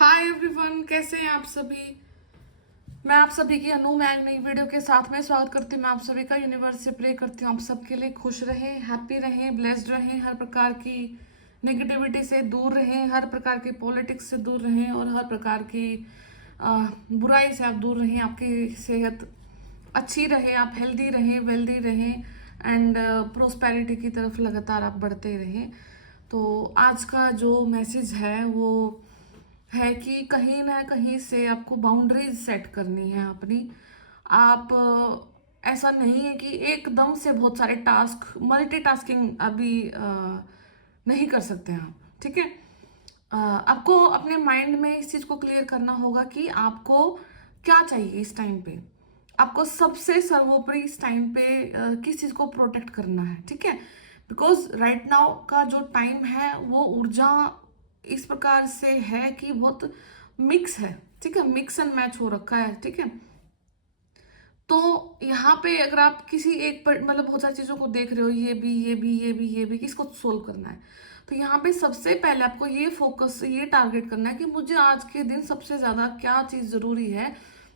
Hi everyone, कैसे हैं आप सभी। मैं आप सभी की अनु मैं एक नई वीडियो के साथ में स्वागत करती हूँ। मैं आप सभी का यूनिवर्स से प्रे करती हूँ आप सबके लिए खुश रहें, हैप्पी रहें, ब्लेस्ड रहें, हर प्रकार की नेगेटिविटी से दूर रहें, हर प्रकार की पॉलिटिक्स से दूर रहें और हर प्रकार की बुराई से आप दूर रहें। आपकी सेहत अच्छी रहे, आप हेल्दी रहें, वेल्दी रहें एंड प्रोस्पेरिटी की तरफ लगातार आप बढ़ते रहें। तो आज का जो मैसेज है वो है कि कहीं ना कहीं से आपको बाउंड्रीज सेट करनी है अपनी। आप ऐसा नहीं है कि एकदम से बहुत सारे टास्क, मल्टीटास्किंग अभी नहीं कर सकते हैं आप, ठीक है। आपको अपने माइंड में इस चीज को क्लियर करना होगा कि आपको क्या चाहिए इस टाइम पे। आपको सबसे सर्वोपरि इस टाइम पे किस चीज को प्रोटेक्ट करना है, ठीक है। बिकॉज राइट नाउ का जो टाइम है वो ऊर्जा इस प्रकार से है कि बहुत मिक्स है, ठीक है, मिक्स एंड मैच हो रखा है, ठीक है। तो यहाँ पे अगर आप किसी एक पर मतलब बहुत सारी चीजों को देख रहे हो, ये भी ये भी ये भी ये भी, किसको सोल्व करना है, तो यहाँ पे सबसे पहले आपको ये फोकस, ये टारगेट करना है कि मुझे आज के दिन सबसे ज्यादा क्या चीज जरूरी है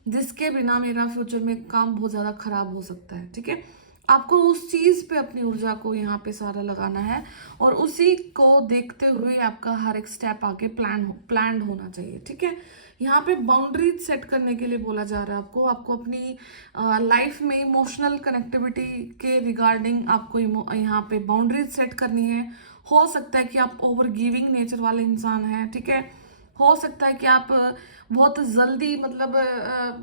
जिसके बिना मेरा फ्यूचर में काम बहुत ज्यादा खराब हो सकता है, ठीक है। आपको उस चीज पे अपनी ऊर्जा को यहाँ पे सारा लगाना है और उसी को देखते हुए आपका हर एक स्टेप आगे प्लान होना चाहिए, ठीक है। यहाँ पे बाउंड्रीज सेट करने के लिए बोला जा रहा है आपको। आपको अपनी लाइफ में इमोशनल कनेक्टिविटी के रिगार्डिंग आपको यहाँ पे बाउंड्रीज सेट करनी है। हो सकता है कि आप ओवर गिविंग नेचर वाले इंसान हैं, ठीक है। हो सकता है कि आप बहुत जल्दी मतलब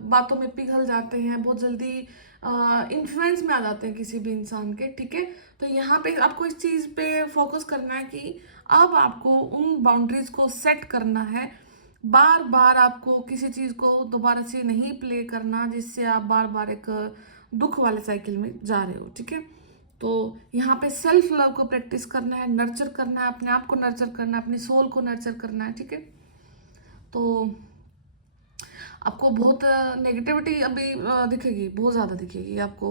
बातों में पिघल जाते हैं, बहुत जल्दी इन्फ्लुएंस में आ जाते हैं किसी भी इंसान के, ठीक है। तो यहाँ पे आपको इस चीज पे फोकस करना है कि अब आपको उन बाउंड्रीज को सेट करना है। बार बार आपको किसी चीज को दोबारा से नहीं प्ले करना जिससे आप बार बार एक दुख वाले साइकिल में जा रहे हो, ठीक है। तो यहाँ पे सेल्फ लव को प्रैक्टिस करना है, नर्चर करना है, अपने आप को नर्चर करना है, अपनी सोल को नर्चर करना है, ठीक है। तो आपको बहुत नेगेटिविटी अभी दिखेगी, बहुत ज़्यादा दिखेगी आपको।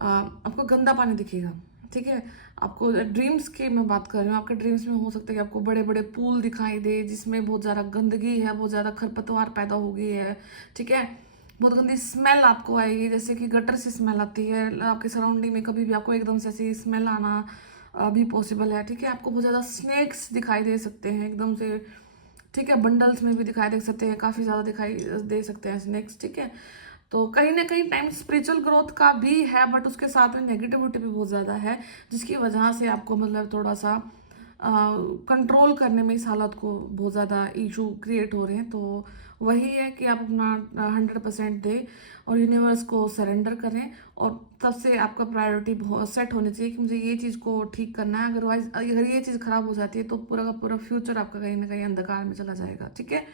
आपको गंदा पानी दिखेगा, ठीक है। आपको ड्रीम्स की मैं बात कर रही हूँ, आपके ड्रीम्स में हो सकता है कि आपको बड़े बड़े पूल दिखाई दे जिसमें बहुत ज़्यादा गंदगी है, बहुत ज़्यादा खरपतवार पैदा हो गई है, ठीक है। बहुत गंदी स्मेल आपको आएगी, जैसे कि गटर से स्मेल आती है आपके सराउंडिंग में, कभी भी आपको एकदम से ऐसी स्मेल आना भी पॉसिबल है, ठीक है। आपको बहुत ज़्यादा स्नेक्स दिखाई दे सकते हैं एकदम से, ठीक है। बंडल्स में भी दिखाई दे सकते हैं, काफ़ी ज़्यादा दिखाई दे सकते हैं स्नेक्स, ठीक है। तो कहीं ना कहीं टाइम स्पिरिचुअल ग्रोथ का भी है, बट उसके साथ में नेगेटिविटी भी बहुत ज़्यादा है जिसकी वजह से आपको मतलब थोड़ा सा कंट्रोल करने में इस हालत को बहुत ज़्यादा इशू क्रिएट हो रहे हैं। तो वही है कि आप अपना 100% दें और यूनिवर्स को सरेंडर करें और तब से आपका प्रायोरिटी सेट होनी चाहिए कि मुझे ये चीज़ को ठीक करना है। अदरवाइज अगर ये चीज़ खराब हो जाती है तो पूरा का पूरा फ्यूचर आपका कहीं ना कहीं अंधकार में चला जाएगा, ठीक है।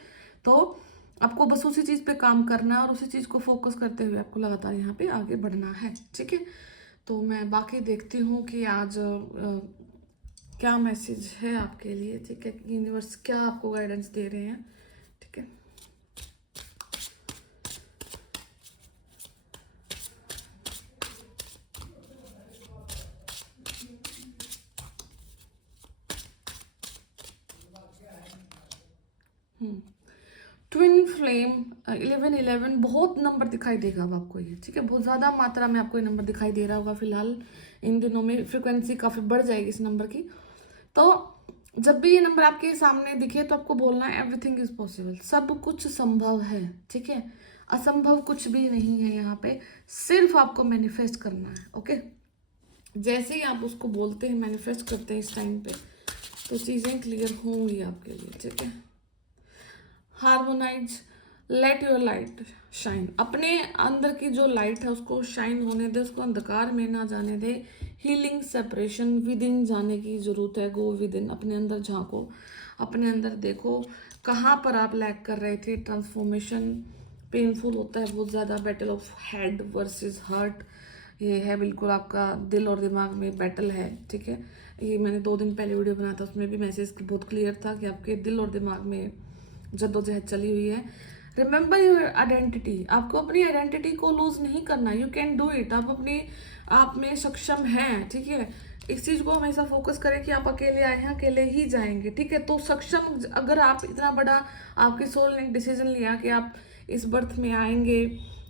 तो आपको बस उसी चीज़ पे काम करना है और उसी चीज़ को फोकस करते हुए आपको लगातार यहाँ पे आगे बढ़ना है, ठीक है। तो मैं बाकी देखती हूँ कि आज क्या मैसेज है आपके लिए, ठीक है। यूनिवर्स क्या आपको गाइडेंस दे रहे हैं, ठीक है। ट्विन फ्लेम 1111 बहुत नंबर दिखाई देगा अब आपको ये, ठीक है। बहुत ज़्यादा मात्रा में आपको ये नंबर दिखाई दे रहा होगा फिलहाल। इन दिनों में फ्रिक्वेंसी काफ़ी बढ़ जाएगी इस नंबर की। तो जब भी ये नंबर आपके सामने दिखे तो आपको बोलना है एवरीथिंग इज पॉसिबल, सब कुछ संभव है, ठीक है। असंभव कुछ भी नहीं है यहाँ पे, सिर्फ आपको मैनिफेस्ट करना है, ओके। जैसे ही आप उसको बोलते हैं, मैनिफेस्ट करते हैं इस टाइम पे, तो चीज़ें क्लियर होंगी आपके लिए, ठीक है। Harmonise, let your light shine, अपने अंदर की जो लाइट है उसको शाइन होने दे, उसको अंधकार में ना जाने दे। हीलिंग सेपरेशन विद इन जाने की जरूरत है, गो विद इन, अपने अंदर झांको, अपने अंदर देखो कहाँ पर आप लैक कर रहे थे। ट्रांसफॉर्मेशन पेनफुल होता है बहुत ज़्यादा, battle of head versus heart, ये है बिल्कुल आपका दिल और दिमाग में बैटल है, ठीक है। ये मैंने 2 दिन पहले वीडियो बनाया था, उसमें भी मैसेज बहुत क्लियर था कि आपके दिल और दिमाग में जद्दोजहद चली हुई है। रिमेंबर योर आइडेंटिटी, आपको अपनी आइडेंटिटी को लूज नहीं करना, यू कैन डू इट, आप अपने आप में सक्षम हैं, ठीक है। इस चीज को हमेशा फोकस करें कि आप अकेले आए हैं, अकेले ही जाएंगे, ठीक है। तो सक्षम, अगर आप इतना बड़ा, आपकी सोल ने डिसीजन लिया कि आप इस बर्थ में आएंगे,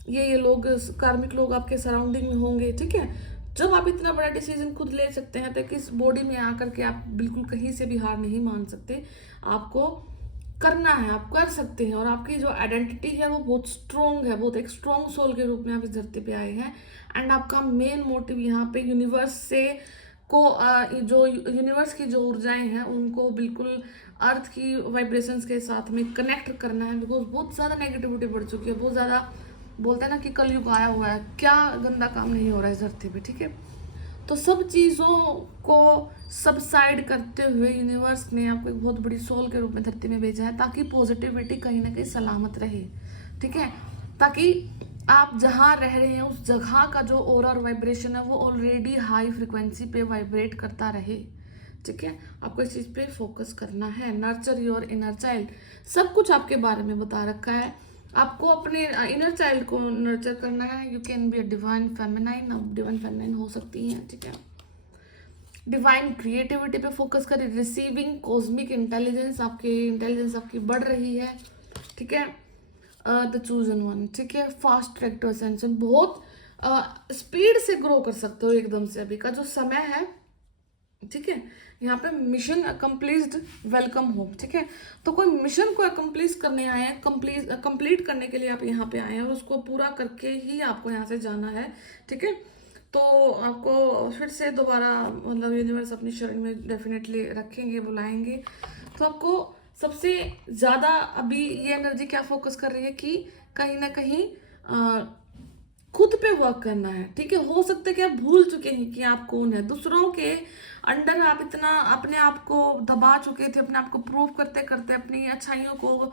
ये लोग, कार्मिक लोग आपके सराउंडिंग में होंगे, ठीक है। जब आप इतना बड़ा डिसीजन खुद ले सकते हैं तो किस बॉडी में आकर के आप बिल्कुल कहीं से भी हार नहीं मान सकते। आपको करना है, आप कर सकते हैं। और आपकी जो आइडेंटिटी है वो बहुत स्ट्रोंग है, बहुत एक स्ट्रोंग सोल के रूप में आप इस धरती पे आए हैं। एंड आपका मेन मोटिव यहाँ पे यूनिवर्स से को जो यूनिवर्स की जो ऊर्जाएं हैं उनको बिल्कुल अर्थ की वाइब्रेशंस के साथ में कनेक्ट करना है। बिकॉज बहुत ज़्यादा नेगेटिविटी बढ़ चुकी है, बहुत ज़्यादा, बोलते हैं ना कि कलयुग आया हुआ है, क्या गंदा काम नहीं हो रहा है इस धरती पे, ठीक है। तो सब चीज़ों को सबसाइड करते हुए यूनिवर्स ने आपको एक बहुत बड़ी सोल के रूप में धरती में भेजा है, ताकि पॉजिटिविटी कहीं ना कहीं सलामत रहे, ठीक है। ताकि आप जहाँ रह रहे हैं उस जगह का जो ऑरा और वाइब्रेशन है वो ऑलरेडी हाई फ्रिक्वेंसी पे वाइब्रेट करता रहे, ठीक है। आपको इस चीज़ पे फोकस करना है। नर्चर योर इनर चाइल्ड, सब कुछ आपके बारे में बता रखा है। आपको अपने इनर चाइल्ड को नर्चर करना है। You can be a divine feminine, आप डिवाइन फेमिनाइन हो सकती हैं, ठीक है। डिवाइन क्रिएटिविटी पे फोकस करें। रिसीविंग कॉस्मिक इंटेलिजेंस, आपकी इंटेलिजेंस आपकी बढ़ रही है, ठीक है। द चूजन वन, ठीक है। फास्ट ट्रैक टू असेंशन, बहुत स्पीड से ग्रो कर सकते हो एकदम से। अभी का जो समय है, ठीक है, यहाँ पे मिशन अकम्प्लीस्ड वेलकम होम, ठीक है। तो कोई मिशन को अकम्प्लीस करने आए हैं, कंप्लीट करने के लिए आप यहाँ पे आए हैं और उसको पूरा करके ही आपको यहाँ से जाना है, ठीक है। तो आपको फिर से दोबारा मतलब यूनिवर्स अपनी शरण में डेफिनेटली रखेंगे, बुलाएंगे। तो आपको सबसे ज़्यादा अभी ये एनर्जी क्या फोकस कर रही है कि कहीं ना कहीं खुद पे वर्क करना है, ठीक है। हो सकता है कि आप भूल चुके हैं कि आप कौन है। दूसरों के अंडर आप इतना अपने आप को दबा चुके थे, अपने आप को प्रूव करते करते, अपनी अच्छाइयों को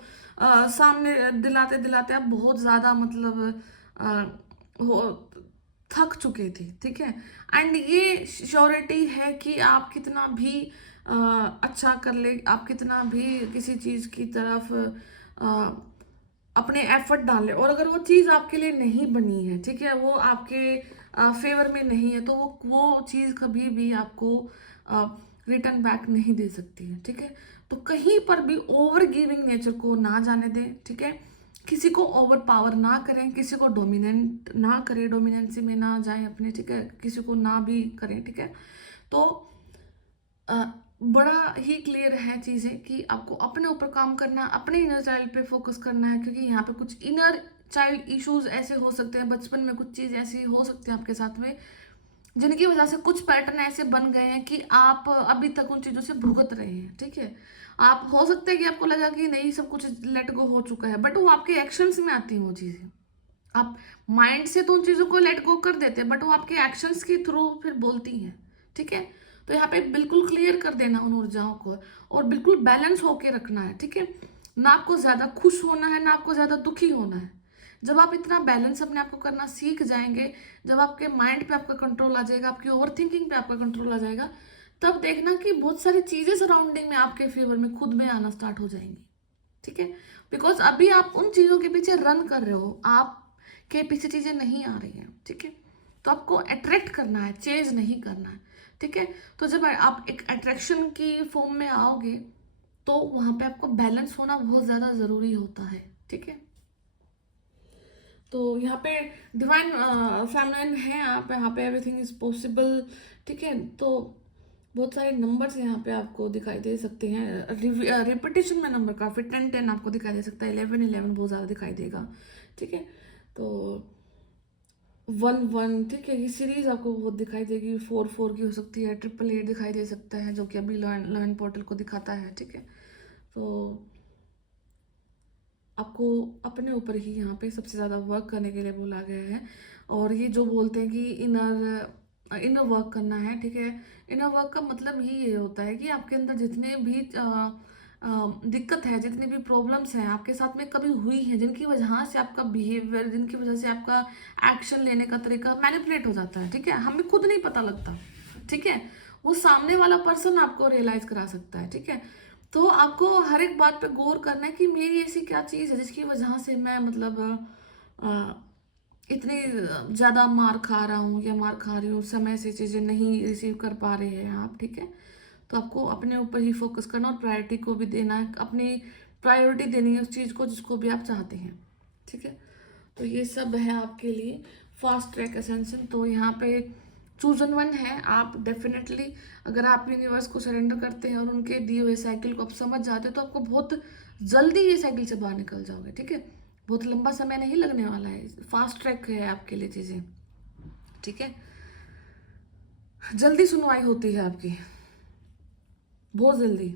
सामने दिलाते दिलाते आप बहुत ज़्यादा मतलब हो थक चुके थे, ठीक है। एंड ये श्योरिटी है कि आप कितना भी अच्छा कर ले, आप कितना भी किसी चीज़ की तरफ अपने एफर्ट डाल ले, और अगर वो चीज़ आपके लिए नहीं बनी है, ठीक है, वो आपके फेवर में नहीं है, तो वो चीज़ कभी भी आपको रिटर्न बैक नहीं दे सकती है, ठीक है। तो कहीं पर भी ओवर गिविंग नेचर को ना जाने दें, ठीक है। किसी को ओवर पावर ना करें, किसी को डोमिनेंट ना करें, डोमिनेंसी में ना जाएं अपने, ठीक है। किसी को ना भी करें, ठीक है। तो बड़ा ही क्लियर है चीज़ें कि आपको अपने ऊपर काम करना है, अपने इनर चाइल्ड पे फोकस करना है। क्योंकि यहाँ पे कुछ इनर चाइल्ड इश्यूज ऐसे हो सकते हैं, बचपन में कुछ चीज़ ऐसी हो सकती है आपके साथ में, जिनकी वजह से कुछ पैटर्न ऐसे बन गए हैं कि आप अभी तक उन चीज़ों से भुगत रहे हैं, ठीक है। आप, हो सकता है कि आपको लगा कि नहीं सब कुछ लेट गो हो चुका है, बट वो आपके एक्शंस में आती हैं वो चीज़ें। आप माइंड से तो उन चीज़ों को लेट गो कर देते हैं, बट वो आपके एक्शंस के थ्रू फिर बोलती हैं, ठीक है। तो यहाँ पे बिल्कुल क्लियर कर देना उन ऊर्जाओं को, और बिल्कुल बैलेंस होके रखना है, ठीक है। ना आपको ज़्यादा खुश होना है, ना आपको ज़्यादा दुखी होना है। जब आप इतना बैलेंस अपने आप को करना सीख जाएंगे, जब आपके माइंड पे आपका कंट्रोल आ जाएगा, आपकी ओवर थिंकिंग पे आपका कंट्रोल आ जाएगा, तब देखना कि बहुत सारी चीज़ें सराउंडिंग में आपके फेवर में खुद में आना स्टार्ट हो जाएंगी, ठीक है। बिकॉज अभी आप उन चीज़ों के पीछे रन कर रहे हो, आपके पीछे चीज़ें नहीं आ रही हैं, ठीक है। तो आपको अट्रैक्ट करना है, चेंज नहीं करना है, ठीक है। तो जब आप एक अट्रैक्शन की फॉर्म में आओगे तो वहाँ पे आपको बैलेंस होना बहुत ज़्यादा ज़रूरी होता है, ठीक है। तो यहाँ पे डिवाइन फेमिनिन है आप, यहाँ पे एवरीथिंग इज पॉसिबल, ठीक है। तो बहुत सारे नंबर्स यहाँ पे आपको दिखाई दे सकते हैं। रिपीटेशन में नंबर काफ़ी 10-10 आपको दिखाई दे सकता है, 11-11 बहुत ज़्यादा दिखाई देगा, ठीक है। तो 1-1, ठीक है, ये सीरीज आपको बहुत दिखाई देगी। 4-4 की हो सकती है, 888 दिखाई दे सकता है, जो कि अभी लर्न पोर्टल को दिखाता है, ठीक है। तो आपको अपने ऊपर ही यहाँ पे सबसे ज़्यादा वर्क करने के लिए बोला गया है। और ये जो बोलते हैं कि इनर वर्क करना है, ठीक है। इनर वर्क का मतलब ही ये होता है कि आपके अंदर जितने भी दिक्कत है, जितनी भी प्रॉब्लम्स हैं आपके साथ में कभी हुई हैं, जिनकी वजह से आपका बिहेवियर, जिनकी वजह से आपका एक्शन लेने का तरीका मैनिपुलेट हो जाता है, ठीक है, हमें खुद नहीं पता लगता, ठीक है। वो सामने वाला पर्सन आपको रियलाइज करा सकता है, ठीक है। तो आपको हर एक बात पे गौर करना है कि मेरी ऐसी क्या चीज़ है जिसकी वजह से मैं मतलब इतनी ज़्यादा मार खा रहा हूँ या मार खा रही हूँ, समय से चीज़ें नहीं रिसीव कर पा रहे हैं आप, ठीक है। तो आपको अपने ऊपर ही फोकस करना और प्रायोरिटी को भी देना है, अपनी प्रायोरिटी देनी है उस चीज़ को जिसको भी आप चाहते हैं, ठीक है। तो ये सब है आपके लिए फास्ट ट्रैक असेंशन। तो यहाँ पे चूजन वन है, आप डेफिनेटली अगर आप यूनिवर्स को सरेंडर करते हैं और उनके दिए हुए साइकिल को आप समझ जाते हैं तो आपको बहुत जल्दी ये साइकिल से बाहर निकल जाओगे, ठीक है। बहुत लंबा समय नहीं लगने वाला है, फास्ट ट्रैक है आपके लिए चीज़ें, ठीक है। जल्दी सुनवाई होती है आपकी, बहुत जल्दी।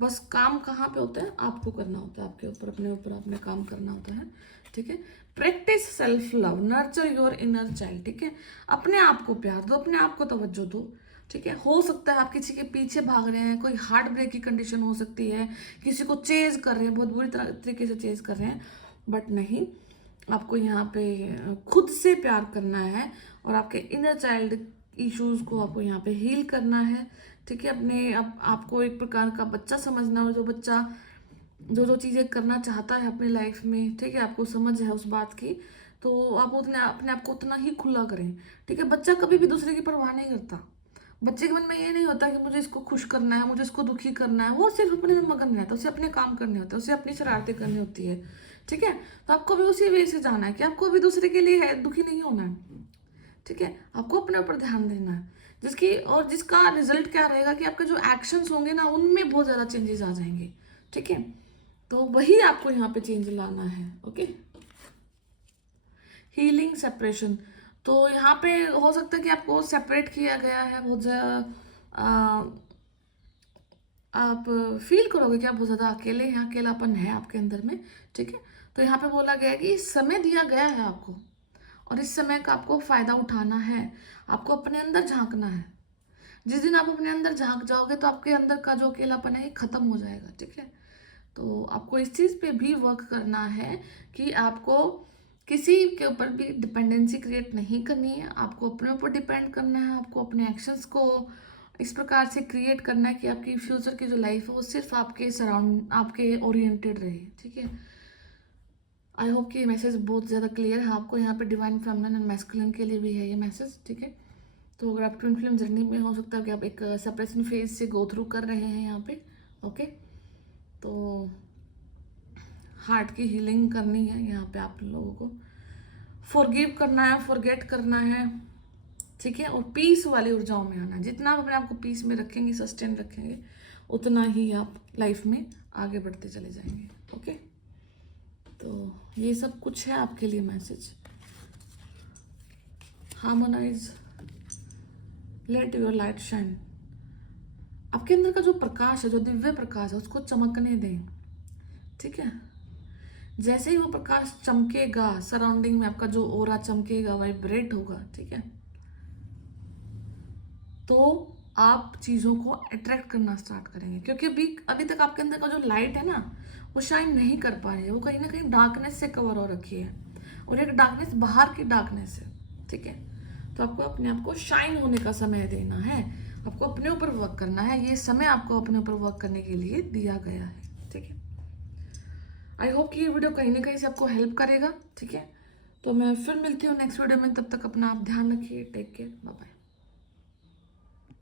बस काम कहाँ पे होता है, आपको करना होता है, आपके ऊपर अपने ऊपर आपने काम करना होता है, ठीक है। Practice self love, nurture your inner child, ठीक है। अपने आप को प्यार दो, अपने आप को तवज्जो दो, ठीक है। हो सकता है आप किसी के पीछे भाग रहे हैं, कोई हार्ट ब्रेक की कंडीशन हो सकती है, किसी को चेज कर रहे हैं, बहुत बुरी तरीके से चेज कर रहे हैं, बट नहीं, आपको यहाँ पे खुद से प्यार करना है और आपके इनर चाइल्ड इश्यूज को आपको यहाँ पे हील करना है, ठीक है। अपने आपको एक प्रकार का बच्चा समझना, और जो बच्चा जो जो चीज़ें करना चाहता है अपनी लाइफ में, ठीक है, आपको समझ है उस बात की, तो आप उतने अपने आप को उतना ही खुला करें, ठीक है। बच्चा कभी भी दूसरे की परवाह नहीं करता। बच्चे के मन में ये नहीं होता कि मुझे इसको खुश करना है, मुझे इसको दुखी करना है, वो सिर्फ अपने में मगन रहता है, उसे अपने काम करने होते हैं, उसे अपनी शरारतें करनी होती है, ठीक है। तो आपको भी उसी वे से जाना है कि आपको भी दूसरे के लिए है दुखी नहीं होना है, ठीक है। आपको अपने ऊपर ध्यान देना है, जिसकी और जिसका रिजल्ट क्या रहेगा कि आपके जो एक्शंस होंगे ना उनमें बहुत ज़्यादा चेंजेस आ जाएंगे, ठीक है। तो वही आपको यहाँ पे चेंज लाना है, ओके। हीलिंग सेपरेशन, तो यहाँ पे हो सकता है कि आपको सेपरेट किया गया है बहुत ज़्यादा, आप फील करोगे कि आप बहुत ज़्यादा अकेले हैं, अकेलापन है आपके अंदर में, ठीक है। तो यहाँ पे बोला गया है कि समय दिया गया है आपको और इस समय का आपको फ़ायदा उठाना है, आपको अपने अंदर झांकना है। जिस दिन आप अपने अंदर झांक जाओगे तो आपके अंदर का जो अकेलापन है ये खत्म हो जाएगा, ठीक है। तो आपको इस चीज़ पे भी वर्क करना है कि आपको किसी के ऊपर भी डिपेंडेंसी क्रिएट नहीं करनी है, आपको अपने ऊपर डिपेंड करना है, आपको अपने एक्शंस को इस प्रकार से क्रिएट करना है कि आपकी फ्यूचर की जो लाइफ है वो सिर्फ आपके सराउंड आपके ओरिएंटेड रहे, ठीक है। आई होप कि ये मैसेज बहुत ज़्यादा क्लियर है आपको। यहाँ पे डिवाइन फेमिनिन एंड मैस्कुलिन के लिए भी है ये मैसेज, ठीक है। तो अगर आप ट्विन फ्लेम जर्नी में हो सकता है कि आप एक सेपरेशन फेज से गो थ्रू कर रहे हैं यहाँ पे, ओके। तो हार्ट की हीलिंग करनी है यहाँ पे आप लोगों को, फॉरगिव करना है, फॉरगेट करना है, ठीक है। और पीस वाली ऊर्जाओं में आना है। जितना आप अपने आप को पीस में रखेंगे, सस्टेन रखेंगे, उतना ही आप लाइफ में आगे बढ़ते चले जाएंगे, ओके। तो ये सब कुछ है आपके लिए message. Harmonise, let your light shine, आपके अंदर का जो प्रकाश है, जो दिव्य प्रकाश है, उसको चमकने दें, ठीक है। जैसे ही वो प्रकाश चमकेगा, सराउंडिंग में आपका जो ओरा चमकेगा, वाइब्रेट होगा, ठीक है, तो आप चीज़ों को अट्रैक्ट करना स्टार्ट करेंगे। क्योंकि अभी तक आपके अंदर का जो लाइट है ना वो शाइन नहीं कर पा रही है, वो कहीं ना कहीं डार्कनेस से कवर हो रखी है, और एक डार्कनेस बाहर की डार्कनेस है, ठीक है। तो आपको अपने आप को शाइन होने का समय देना है, आपको अपने ऊपर वर्क करना है, ये समय आपको अपने ऊपर वर्क करने के लिए दिया गया है, ठीक है। आई होप कि ये वीडियो कहीं ना कहीं से आपको हेल्प करेगा, ठीक है। तो मैं फिर मिलती हूँ नेक्स्ट वीडियो में, तब तक अपना आप ध्यान रखिए, टेक केयर, बाय बाय।